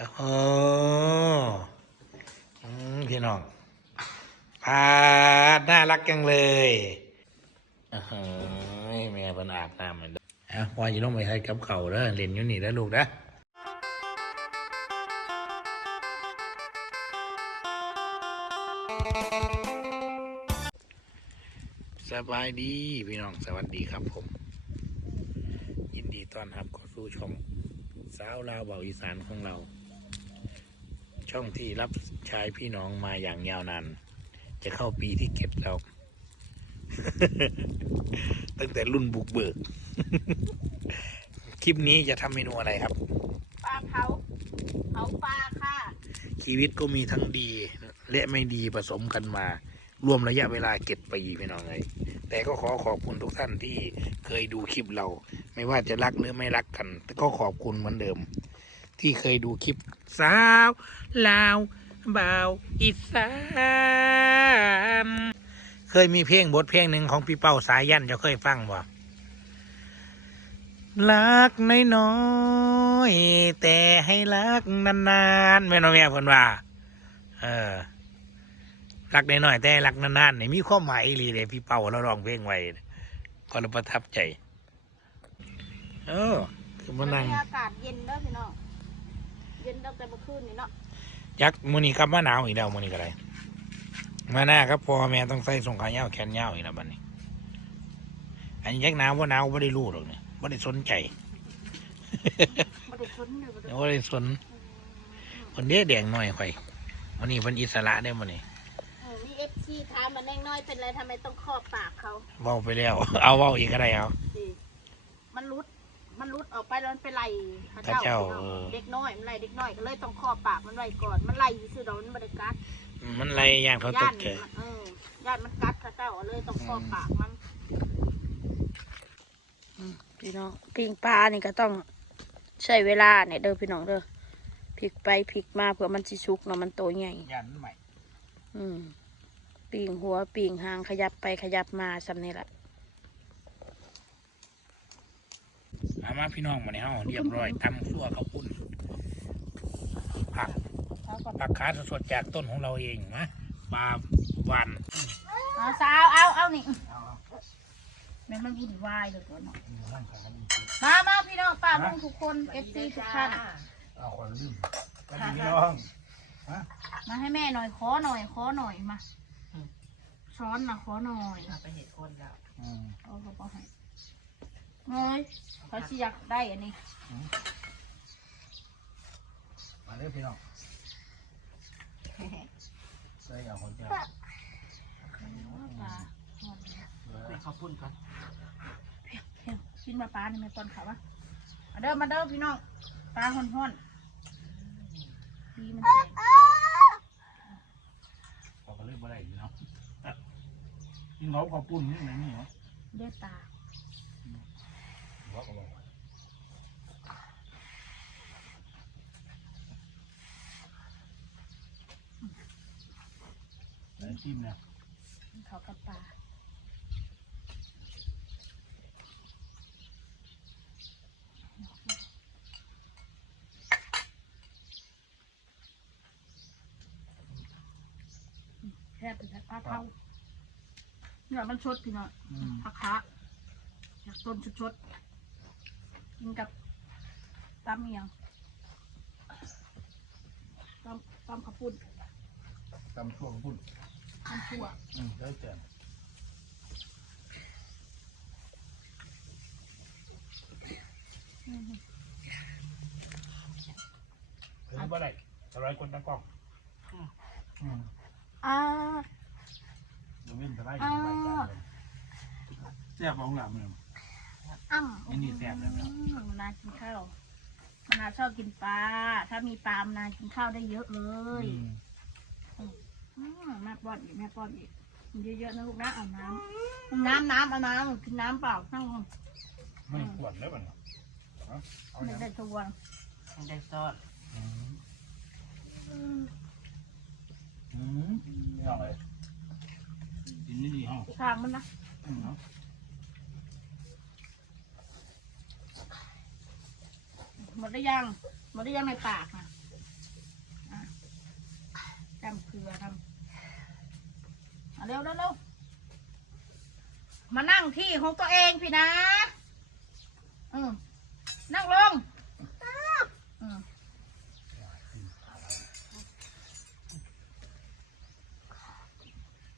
โอ้พี่น้องพาดน่ารักจังเลยโอ้โหแม่เพิ่นอาบน้ำเหมือนเดิมอะพอจะต้องไปให้กับเขาเด้อเล่นอยู่นี่แล้วลูกนะสบายดีพี่น้องสวัสดีครับผม ยินดีต้อนรับเข้าสู่ช่องสาวลาวเบาอีสานของเรา ช่องที่รับใช้พี่น้องมาอย่างยาวนาน จะเข้าปีที่เก็ดแล้ว ตั้งแต่รุ่นบุกเบิก คลิปนี้จะทำเมนูอะไรครับ ปลาเผาเผาปลาค่ะ ชีวิตก็มีทั้งดี และไม่ดีผสมกันมา รวมระยะเวลาเก็ดปีพี่น้องเลยแต่ก็ขอขอบคุณทุกท่านที่เคยดูคลิปเรา ไม่ว่าจะรักหรือไม่รักกัน แต่ก็ขอบคุณเหมือนเดิม ที่เคยดูคลิปสาวลาวบ่าวอีสานเคยมีเพลงบทเพลงหนึ่งของพี่เป้าสายยันจะเคยฟังบ่รักน้อยๆแต่ให้รักนานๆแม่น้องแม่เพิ่นว่า เออรักน้อยๆแต่ให้รักนานๆนี่มีความหมายอีหลีเลยพี่เป้าเราร้องเพลงไว้ก็เราประทับใจ เออคือมานั่งบรรยากาศเย็นเด้อพี่น้องเย็นตั้ง แต่เมื่อคืนนี่เนาะยักษ์มือนี้ครับมาหนาวอีกแล้วมือนี้ก็ได้มาหน้าครับพ่อแม่ต้องใส่ส่งขายาวแขนยาวอีกแล้วบัดนี้ อันนี้ยักษ์หนาวว่าหนาวไม่ได้รู้หรอกเนี่ยไม่ได้สนใจบ่ได้ชนเลยบ่ได้ไม่ได้สนคนเดียแดงหน่อยข่อยวันนี้เป็นอิสระได้วันนี้เออมีเอฟซีถามมาแน่งน้อยเป็นไรทำไมต้องครอบปากเขาเว้าไปแล้ว เอาเว้าอีกก็ได้เอาสิมันรุด มันรุดออกไปแล้วมันไปไล่เขาเขาเจ้าพี่น้องเออ เด็กน้อยมันไล่เด็กน้อยก็เลยต้องครอบปากมันไว้ก่อน มันไล่ซื่อๆดอกมันบ่ได้กัดมันไรอย่างเขาตย่ากนใจ มันเออย่านมันกัดเขาเจ้าก็เลยต้องครอบปากมันพี่น้องปิ้งปลานี่ก็ต้องใช้เวลาเนี่ยเด้อพี่น้องเด้อพลิกไปพลิกมาเพื่อมันสิสุกเนาะมันโตใหญ่ ยันใหม่ อืมปีงหัวปีงหางขยับไปขยับมาสำนี่แหละ เอา มาพี่น้องมาในห้องเรียบร้อยทำซั่วข้าวปุ้นผักผักขาสดๆจากต้นของเราเองนะปลาวันเอาสาวเอาเอานี่แม่นมันวุ่นวายเหลยตัวเนาะมามาพี่น้องป้าลุงทุกคนเอฟซีทุกท่านเอาคนลืมก็ดีพี่น้องมาให้แม่หน่อยขอหน่อยขอหน่อยมาช้อนนะขอหน่อยไปเห็ดคนแล้วอืมเอากระเป๋าให้ เฮ้ยเขาสิอยากได้อันนี้มาเด้อพี่น้องใส่เอาคนเดียวปลาไปข้าวปุ้นก่อนเพียงกินมาปลานี่แม่ตอนเขาวะมาเด้อมาเด้อพี่น้องปลาห่อนๆดีมันแสงพอก็เลิกบ่ได้อยู่เนาะกินเขาข้าวปุ้นนี่ไหนนี่เหรอเด้อตา ว่าก็บอกไหนจิ้มเนี่ยเขากับปลาแค่เป็นปลาเท่าเนี่ยมันชดพี่น้องอืมผักคะจากต้นชดๆ กินกับตำเมียงตำตำข้าวปุ้นตำชั่วข้าวปุ้นตำชั่วอืมได้เจอเฮ้ยบ่ได้อะไรคนตะกล้องอืมอ่า เดี๋ยวเว้นจะได้อยู่ใบจานเลยแซ่บของหลังเนี่ย อ้ำอันนี้แซ่บแล้วครับอืมนากินข้าวมนาชอบกินปลา ถ้ามีปลามนากินข้าวได้เยอะเลย อืมอืมแม่ป้อนอีกแม่ป้อนอีกกินเยอะๆนะลูกนะเอาน้ำน้ำน้ำเอาน้ำกินน้ำเปล่านั่งไม่ขวดแล้วมันเอาเอาไม่อย่างได้ทวนต้องได้ซอสอืมอืมไม่เอาเลยกินนี่ดีห้องทางมันนะอืมเนาะ หมดได้ยัง หมดได้ยังในปากอะจำเกลือทำเอาเร็วเร็วเร็วมานั่งที่ของตัวเองพี่นะ อืมนั่งลงอืม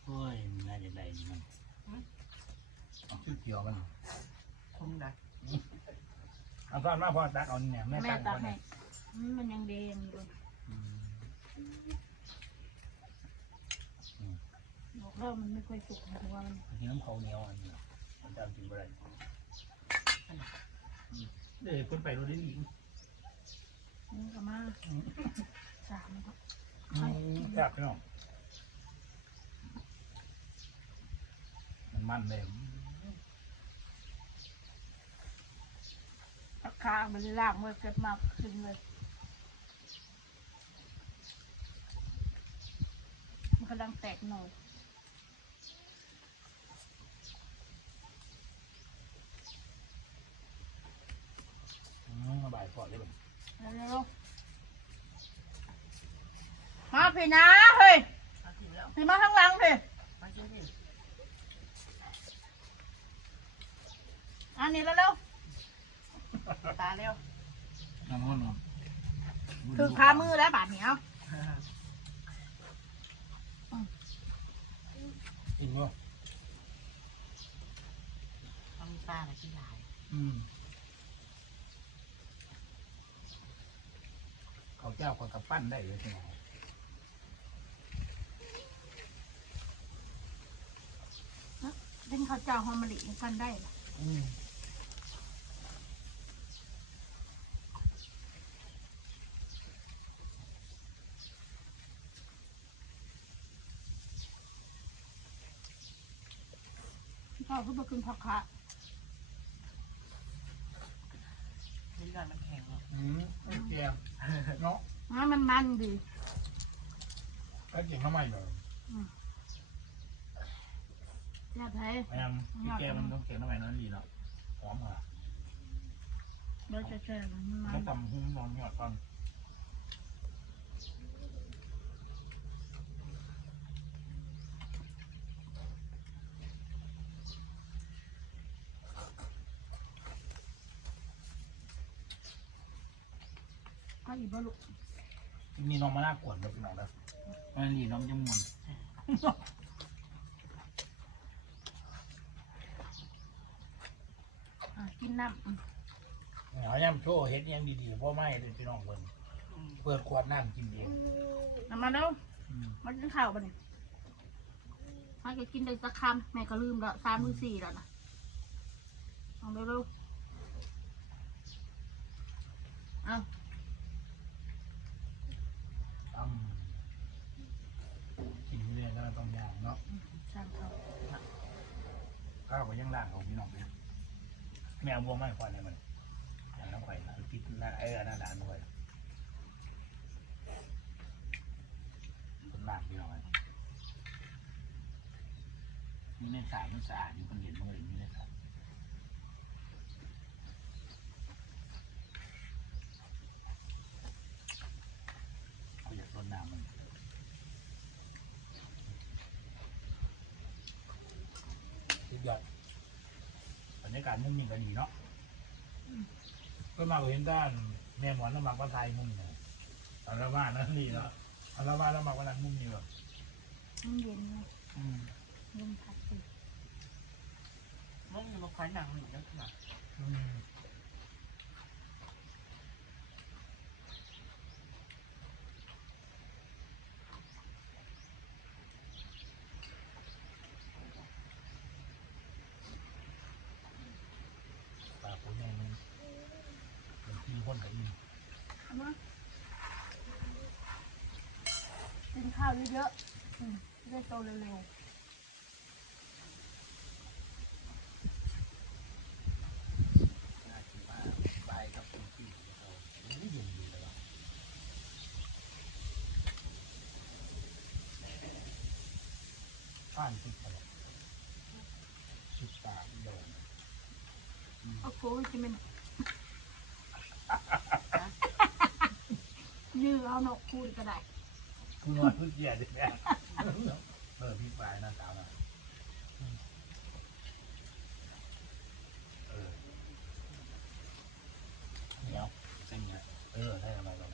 โอ้ยมันน่าจะได้มันเอาชื่อเกี่ยวมันคุ้มได้ เอาซ่อนมาพอตักเอาเนี่ยแม่แม่ตักตัเอากให้เนี่ยอืมมันยังเดงอยู่บอกแล้วมันไม่ค่อยสุกนะเพราะว่ามันทีน้ำเขาเหนียวอันนี้มันจะกินอะไรเดี๋ยวคนไปรถได้ดีนี่ก็มาสามครับแซ่บพี่น้องมันมันเลย ราคามันล่างเมื่อเก็บมาขึ้นเลยมันกำลังแตกหน่อยมาบ่ายก่อนเลยแบบเร็วๆมาพี่นะเฮ้ยมากินแล้วพี่มาข้างหลังพี่มากินดิอันนี้แล้วเร็ว ตาเร็วน้ำมันเนาะๆคือขามือแล้วบาดเหนียวกินวะต้องตาและกินหลายอืมเขาเจ้าคนกับปั้นได้เลยใช่ไหมเป็นข้าวเจ้าหอมมะลิกันได้เหรออืม พ่อเขาบอกกินผักขานี่ก่อนมันแข็งหรอกอืมเจียมเนาะมันมันมันดีแล้วกินข้าวใหม่เลยแซ่บแท้แอมพี่แกมันต้องเก็บข้าวใหม่นั้นดีเนาะหอมอะเบอร์แซ่บๆมันมัไม่นตำหุ้มนอนหยอดฟังก็อีกบลุ มี น้องมาหน้ากวนแบบพี่น้องนะมันดีน้องจะมุนอะกินน้ำอืมเอาย่ำโชว์เฮ็ดยังดีๆเพราะไม่เลยพี่น้องเพิ่นอืมเปิดขวดน้ำกินเองเอามาเร็วอืมมันกินข้าวปะเนี่ยถ้าจะกินได้สักคำแม่ก็ลืมแล้วสามมือสี่แล้วนะเอาเร็วๆเอา ตำกินเรื่อยๆแล้วต้องย่างเนาะ ช่างเขา ข้าวก็ยังล่างของพี่น้องเนี่ย แมวบัวไม้ควายเลยมันอย่างน้ำไข่นะติดหน้าเออหน้าด่านด้วยคนล่างพี่น้องเลยนี่แม่สายมันสะอาดอยู่คนเห็นมันเลยนี่นะครับเอาอยากรดน้ำมันสุดยอดบรรยากาศมุ่งมิ่งก็ดีเนาะก็มาเห็นด้านแม่หมอนแล้วมักว่าไทยมุ่งเนี่ยอันละว่านั่นนี่เนาะอันละว่าแล้วมักว่านั้นมุ่งนี่แบบมันเย็นเลยอืมเย็นผัดสิมันมาคอยหนังหนึ่งแล้วขนาด อืมปลาปูแน่มันเป็นที่คนกับอี เอามากินข้าว เยอะๆอืมจะได้โตเร็วน่าคิดว่าไปกับคนที่เราไม่เย็นดีเลยวะข้านติดไปเลยสุดตาโดนๆเอาโค้งจะเป็นยื้อเอาเนาะคูดก็ได้ คุณน้อยคุณเกียรติแม่เออพี่ปลายหน้าตามาเออเดี๋ยวเส้นเนี่ยเออได้ทำไมบ้าง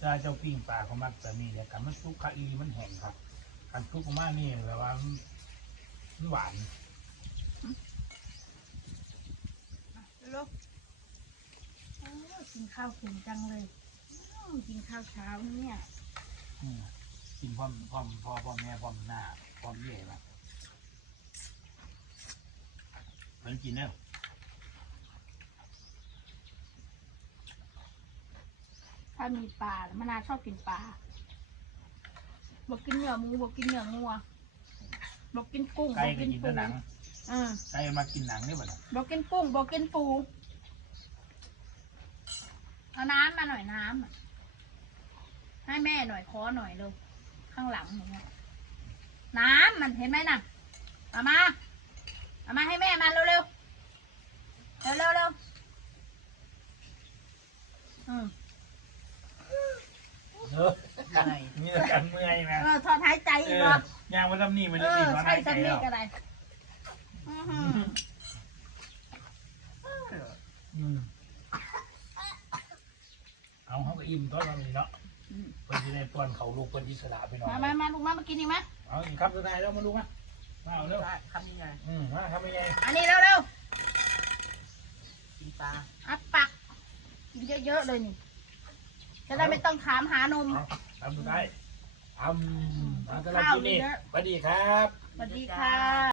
ถ้าเจ้าปิ้งปลาเขามักจะมีแต่กันมันซุกคาอีมันแห้งครับกันซุกมากนี่แบบว่ามันหวานลูกโอ้ยกินข้าวเก่งจังเลย กินข้าวเช้าเนี่ยอืมกินพร้อมพร้อมพ่อพร้อมแม่พร้อมหน้าพร้อมเย่ละมันกินเนี่ยถ้ามีปลาแล้วมะนาวชอบกินปลาบอกกินเนื้อหมูบอกกินเนื้องัวบอกกินกุ้งไก่บอกก็กินกินปูแต่หนังอืมไก่มากินหนังนี่บ่ล่ะบอกกินกุ้งบอกกินปูเอาน้ำมาหน่อยน้ำอะ ให้แม่หน่อยขอหน่อยเร็วข้างหลังอย่างเงี้ยน้ำมันเห็นไหมน่ะเอามาเอามาให้แม่มาเร็วเร็วเร็วเร็วเร็วอืมเออมีแต่กันเมื่อยนะเออถอนหายใจเออีกอเหรอย่างมาทำนี่มันเอนี่อนี่มาใช่หายใจสำแล้นีวก็ได้อื้อหืออืม เอาเขาก็อิ่มตัวเราเลยเนาะอืมเพิ่นจะได้ป้อนเขาลูกเพิ่นอิสระไปหน่อยมามามาลูกมามากินอีกไหมเอาอีกครับสุดท้ายแล้วมาดูมามาเอาเร็วได้คำยังไงอืมมาทำยังไงอันนี้เร็วเร็วกินปลาๆอัดปักกินเยอะๆเลยนี่จะได้ไม่ต้องถามหานมเอาทำสุดท้ายทำเอาสำหรับที่นี่สวัสดีครับ สวัสดีค่ะ